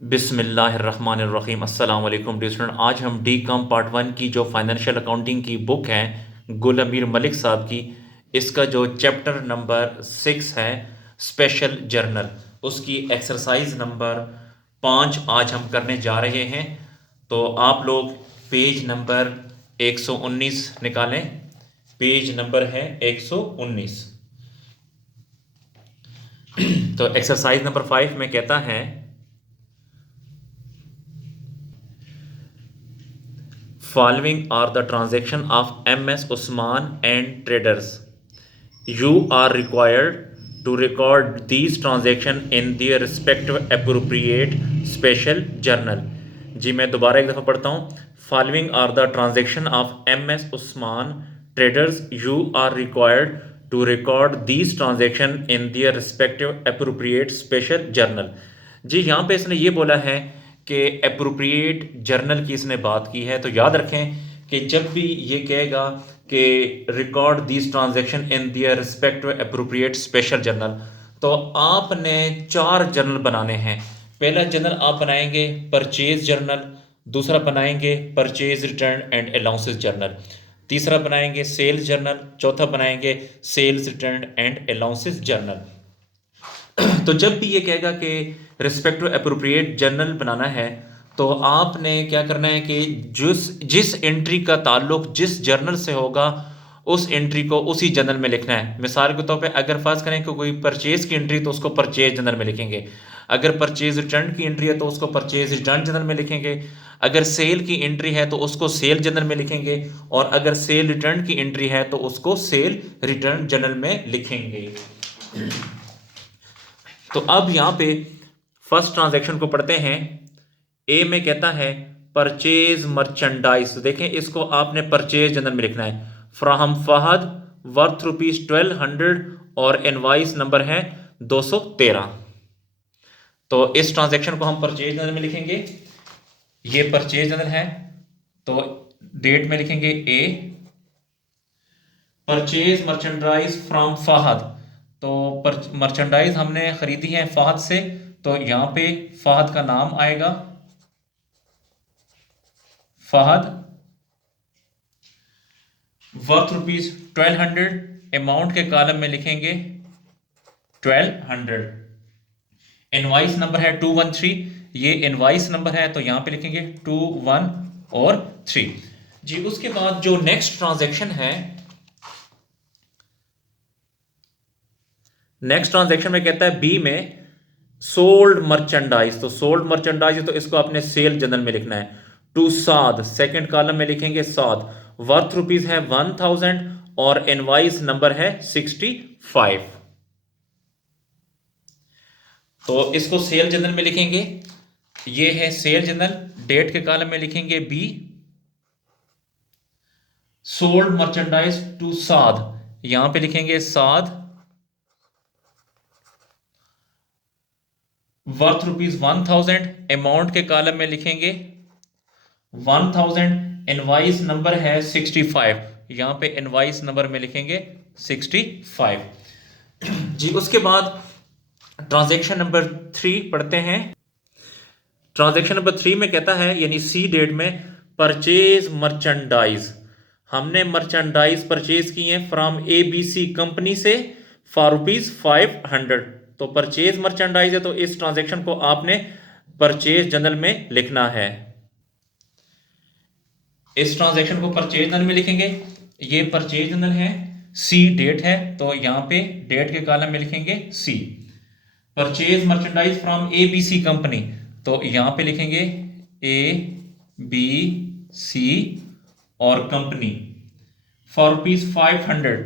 बिस्मिल्लाहिर्रहमानिर्रहीम अस्सलाम वालेकुम डियर स्टूडेंट। आज हम डी कॉम पार्ट वन की जो फाइनेंशियल अकाउंटिंग की बुक है गुल अमीर मलिक साहब की, इसका जो चैप्टर नंबर 6 है स्पेशल जर्नल, उसकी एक्सरसाइज नंबर 5 आज हम करने जा रहे हैं। तो आप लोग पेज नंबर 119 निकालें। पेज नंबर है 119। तो एक्सरसाइज नंबर 5 में कहता है, following are the transaction of MS Usman and traders. You are required to record these transactions in their respective appropriate special journal. जी मैं दोबारा एक दफ़ा पढ़ता हूँ। Following are the transaction of MS Usman traders. You are required to record these transactions in their respective appropriate special journal. जी यहाँ पे इसने ये बोला है कि अप्रोप्रिएट जर्नल की इसने बात की है। तो याद रखें कि जब भी ये कहेगा कि record this transaction in their respective appropriate special journal, तो आपने 4 जर्नल बनाने हैं। पहला जर्नल आप बनाएंगे परचेज जर्नल, दूसरा बनाएंगे purchase return and allowances journal, तीसरा बनाएंगे सेल्स जर्नल, चौथा बनाएंगे sales return and allowances journal. तो जब भी ये कहेगा कि रिस्पेक्टिव अप्रोप्रिएट जर्नल बनाना है, तो आपने क्या करना है कि जिस जिस एंट्री का ताल्लुक जिस जर्नल से होगा उस एंट्री को उसी जर्नल में लिखना है। मिसाल के तौर पे अगर फर्ज करें कि कोई परचेज की एंट्री, तो उसको परचेज जर्नल में लिखेंगे। अगर परचेज रिटर्न की एंट्री है तो उसको परचेज रिटर्न जर्नल में लिखेंगे। अगर सेल की एंट्री है तो उसको सेल जर्नल में लिखेंगे, और अगर सेल रिटर्न की एंट्री है तो उसको सेल रिटर्न जर्नल में लिखेंगे। तो अब यहाँ पे फर्स्ट ट्रांजैक्शन को पढ़ते हैं। ए में कहता है परचेज मर्चेंडाइज। देखें, इसको आपने परचेज जनरल में लिखना है। फ्राहम फहद वर्थ ₹1200 और इनवाइस नंबर है 213। तो इस ट्रांजैक्शन को हम परचेज जनरल में लिखेंगे। ये परचेज जनरल है, तो डेट में लिखेंगे ए। परचेज मर्चेंडाइज फ्रॉम फहद, तो मर्चेंडाइज हमने खरीदी है फहद से, तो यहां पे फहद का नाम आएगा, फहद। वर्थ ₹1200, अमाउंट के कॉलम में लिखेंगे 1200। इनवाइस नंबर है 213, ये इनवाइस नंबर है तो यहां पे लिखेंगे 21 और 3। जी उसके बाद जो नेक्स्ट ट्रांजैक्शन है, नेक्स्ट ट्रांजैक्शन में कहता है बी में सोल्ड मर्चेंडाइज। तो सोल्ड मर्चेंडाइज, तो इसको आपने सेल जनरल में लिखना है। टू साद, सेकंड कॉलम में लिखेंगे साद। वर्थ रुपीज है 1000 और इनवाइस नंबर है 65। तो इसको सेल जनरल में लिखेंगे। ये है सेल जनरल। डेट के कॉलम में लिखेंगे बी। सोल्ड मर्चेंडाइज टू साद, यहां पे लिखेंगे साद। वर्थ ₹1000, अमाउंट के कॉलम में लिखेंगे 1000। इनवाइस नंबर है 65, यहां पे इनवाइस नंबर में लिखेंगे 65। जी उसके बाद ट्रांजैक्शन नंबर 3 पढ़ते हैं। ट्रांजैक्शन नंबर 3 में कहता है, यानी सी डेट में, परचेज मर्चेंडाइज। हमने मर्चेंडाइज परचेज की है फ्रॉम ABC कंपनी से फॉर ₹500। तो परचेज मर्चेंडाइज है, तो इस ट्रांजैक्शन को आपने परचेज जनरल में लिखना है। इस ट्रांजैक्शन को परचेज जनरल में लिखेंगे। ये परचेज जनरल है, सी डेट है, तो यहां पे डेट के कॉलम में लिखेंगे C. Purchase merchandise from ABC company, तो यहां पे लिखेंगे ABC और कंपनी फॉर ₹500।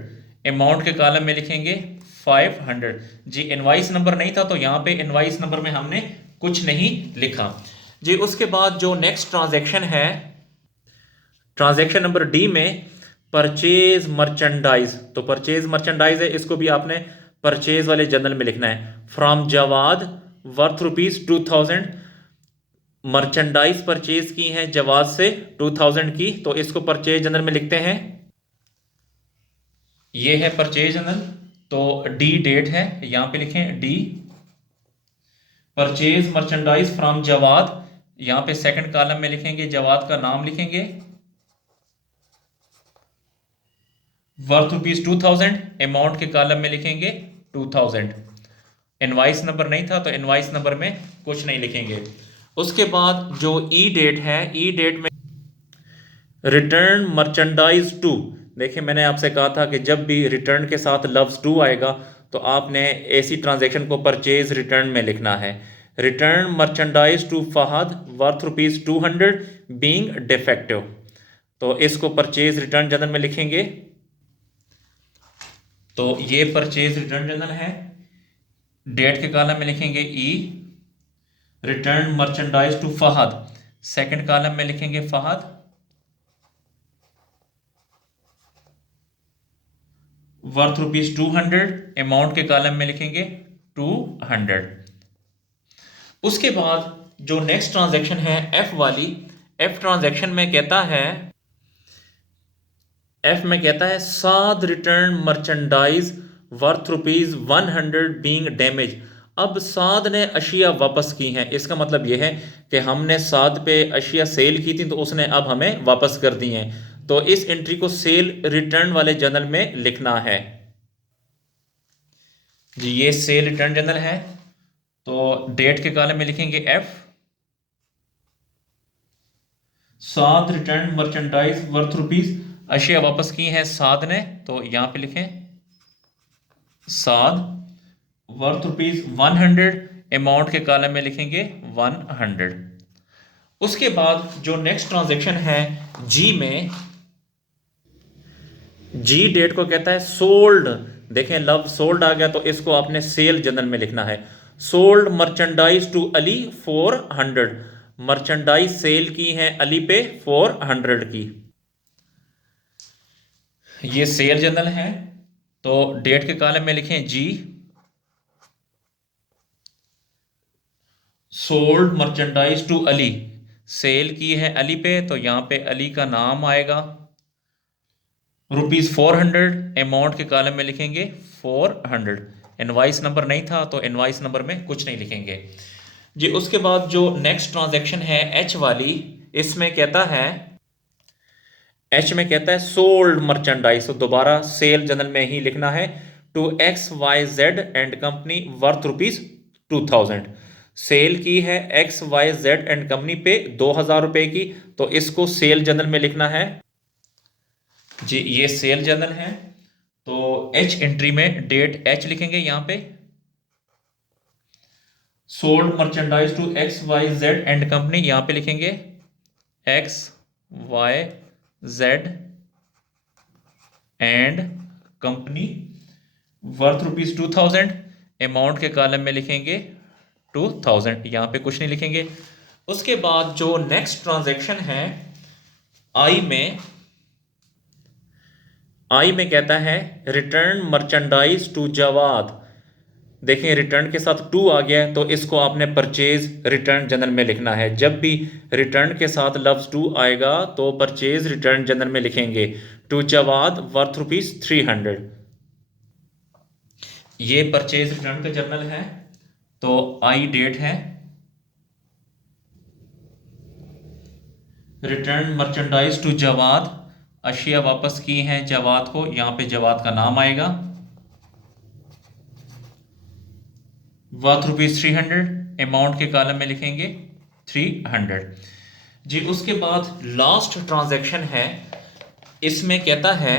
अमाउंट के कॉलम में लिखेंगे 500। जी इनवाइस नंबर नहीं था, तो यहां पे इनवाइस नंबर में हमने कुछ नहीं लिखा। जी उसके बाद जो नेक्स्ट ट्रांजैक्शन है, ट्रांजैक्शन नंबर डी में परचेज मर्चेंडाइज। तो परचेज मर्चेंडाइज है, इसको भी आपने परचेज वाले जनरल में लिखना है। From Jawad worth ₹2000, merchandise purchase की है जवाद से 2000 की, तो इसको परचेज जनरल में लिखते हैं। ये है परचेज जनरल, तो डी डेट है, यहां पे लिखें D. Purchase merchandise from Jawad, यहां पे सेकंड कॉलम में लिखेंगे जवाद का नाम लिखेंगे, वर्थ रुपीज 2000, अमाउंट के कॉलम में लिखेंगे 2000। इनवाइस नंबर नहीं था तो इनवाइस नंबर में कुछ नहीं लिखेंगे। उसके बाद जो ई डेट है, ई डेट में रिटर्न मर्चेंडाइज टू, देखिए मैंने आपसे कहा था कि जब भी रिटर्न के साथ लफ्ज टू आएगा तो आपने ऐसी ट्रांजैक्शन को परचेज रिटर्न में लिखना है। Return merchandise to Fahad worth rupees 200 being defective, तो इसको परचेज रिटर्न जनरल में लिखेंगे। तो ये परचेज रिटर्न जनरल है। डेट के कॉलम में लिखेंगे E, return merchandise to Fahad, second column में लिखेंगे फहद, वर्थ रुपीज 200, अमाउंट के कॉलम में लिखेंगे 200। उसके बाद जो नेक्स्ट ट्रांजैक्शन है एफ वाली, एफ ट्रांजैक्शन में कहता है, एफ में कहता है Saad return merchandise worth rupees 100 being damage. अब साद ने अशिया वापस की हैं, इसका मतलब यह है कि हमने साद पे अशिया सेल की थी तो उसने अब हमें वापस कर दी हैं, तो इस एंट्री को सेल रिटर्न वाले जर्नल में लिखना है जी। ये सेल रिटर्न जर्नल है, तो डेट के कॉलम में लिखेंगे एफ, साद रिटर्न मर्चेंडाइज वर्थ रुपीज, अशिया वापस की हैं साद ने, तो यहां पे लिखें साद वर्थ रुपीज 100, अमाउंट के कॉलम में लिखेंगे 100। उसके बाद जो नेक्स्ट ट्रांजैक्शन है जी में, जी डेट को कहता है सोल्ड, देखें लव सोल्ड आ गया तो इसको आपने सेल जनरल में लिखना है। Sold merchandise to Ali 400, merchandise sale की है अली पे 400 की, ये सेल जनरल है। तो डेट के कॉलम में लिखें G, sold merchandise to Ali, sale की है अली पे तो यहां पे अली का नाम आएगा, रुपीज 400, अमाउंट के कॉलम में लिखेंगे 400। इनवाइस नंबर नहीं था तो इनवाइस नंबर में कुछ नहीं लिखेंगे जी। उसके बाद जो नेक्स्ट ट्रांजैक्शन है एच वाली, इसमें कहता है, एच में कहता है सोल्ड मर्चेंडाइज, तो दोबारा सेल जनरल में ही लिखना है, to X Y Z and company worth rupees 2000, sale की है X Y Z and company पे 2000 रुपए की, तो इसको सेल जनरल में लिखना है जी। ये सेल जनरल है, तो एच एंट्री में डेट एच लिखेंगे यहां पे, sold merchandise to X Y Z and company, यहां पे लिखेंगे X Y Z and company worth rupees 2000, amount के कॉलम में लिखेंगे 2000, यहां पे कुछ नहीं लिखेंगे। उसके बाद जो नेक्स्ट ट्रांजैक्शन है आई में, आई में कहता है रिटर्न मर्चेंडाइज टू जवाद, देखें रिटर्न के साथ टू आ गया है तो इसको आपने परचेज रिटर्न जनरल में लिखना है। जब भी रिटर्न के साथ लफ्ज टू आएगा तो परचेज रिटर्न जनरल में लिखेंगे टू जवाद वर्थ रुपीज 300, ये परचेज रिटर्न का जर्नल है। तो आई डेट है, रिटर्न मर्चेंडाइज टू जवाद, अशिया वापस की हैं जवाद को, यहां पे जवाद का नाम आएगा, वर्थ रुपीज 300, अमाउंट के कॉलम में लिखेंगे 300 जी। उसके बाद लास्ट ट्रांजैक्शन है, इसमें कहता है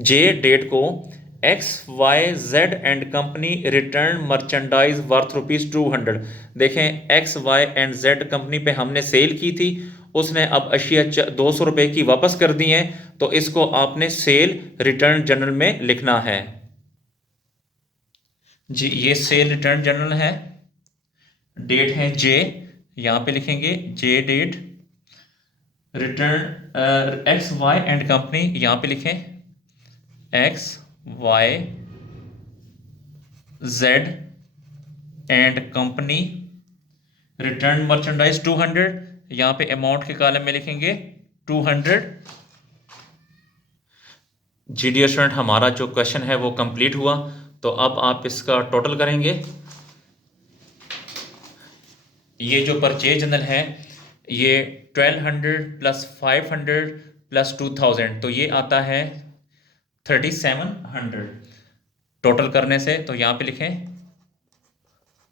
जे डेट को X Y Z and company return merchandise worth rupees 200, देखें X Y and Z company पे हमने सेल की थी, उसने अब अशिया 200 रुपए की वापस कर दी है, तो इसको आपने सेल रिटर्न जनरल में लिखना है जी। ये सेल रिटर्न जनरल है, डेट है जे, यहां पे लिखेंगे J date, return X Y and company, यहां पे लिखें X Y Z and company return merchandise 200, यहां पे अमाउंट के कॉलम में लिखेंगे 200 जी डियर स्टूडेंट, हमारा जो क्वेश्चन है वो कंप्लीट हुआ। तो अब आप इसका टोटल करेंगे। ये जो परचेज जनरल है ये 1200 प्लस 500 प्लस 2000, तो ये आता है 3700। टोटल करने से तो यहाँ पे लिखें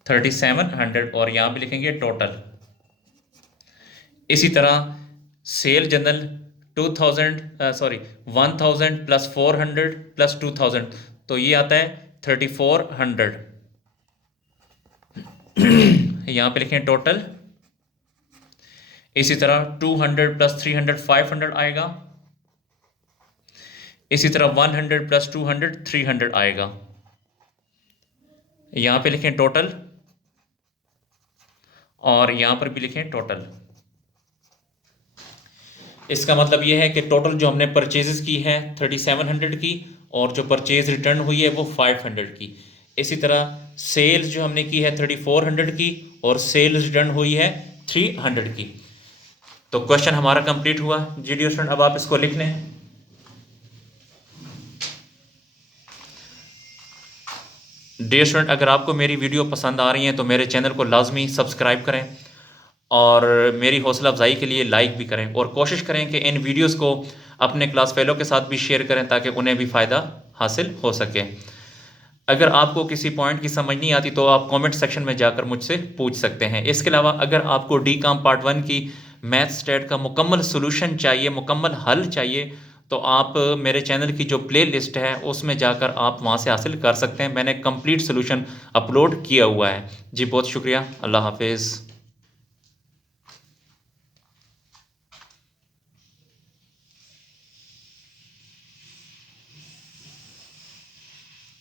3700 और यहाँ पे लिखेंगे टोटल। इसी तरह सेल जनरल 1000 प्लस 400 प्लस 2000, तो ये आता है 3400। यहाँ पे लिखें टोटल। इसी तरह 200 प्लस 300 500 आएगा। इसी तरह 100 प्लस 200 300 आएगा। यहाँ पे लिखें टोटल और यहाँ पर भी लिखें टोटल। इसका मतलब ये है कि टोटल जो हमने परचेजेस की है 3700 की, और जो परचेज रिटर्न हुई है वो 500 की। इसी तरह सेल्स जो हमने की है 3400 की, और सेल्स रिटर्न हुई है 300 की। तो क्वेश्चन हमारा कंप्लीट हुआ। जी डियर स्टूडेंट, अब आप इसको लिख लें। डियर स्टूडेंट, अगर आपको मेरी वीडियो पसंद आ रही है तो मेरे चैनल को लाजमी सब्सक्राइब करें और मेरी हौसला अफजाई के लिए लाइक भी करें, और कोशिश करें कि इन वीडियोस को अपने क्लास फेलो के साथ भी शेयर करें ताकि उन्हें भी फ़ायदा हासिल हो सके। अगर आपको किसी पॉइंट की समझ नहीं आती तो आप कमेंट सेक्शन में जाकर मुझसे पूछ सकते हैं। इसके अलावा अगर आपको डी काम पार्ट 1 की मैथ स्टेट का मुकम्मल सोल्यूशन चाहिए, मुकम्मल हल चाहिए, तो आप मेरे चैनल की जो प्ले लिस्ट है उसमें जाकर आप वहाँ से हासिल कर सकते हैं। मैंने कंप्लीट सोल्यूशन अपलोड किया हुआ है। जी बहुत शुक्रिया। अल्लाह हाफिज़।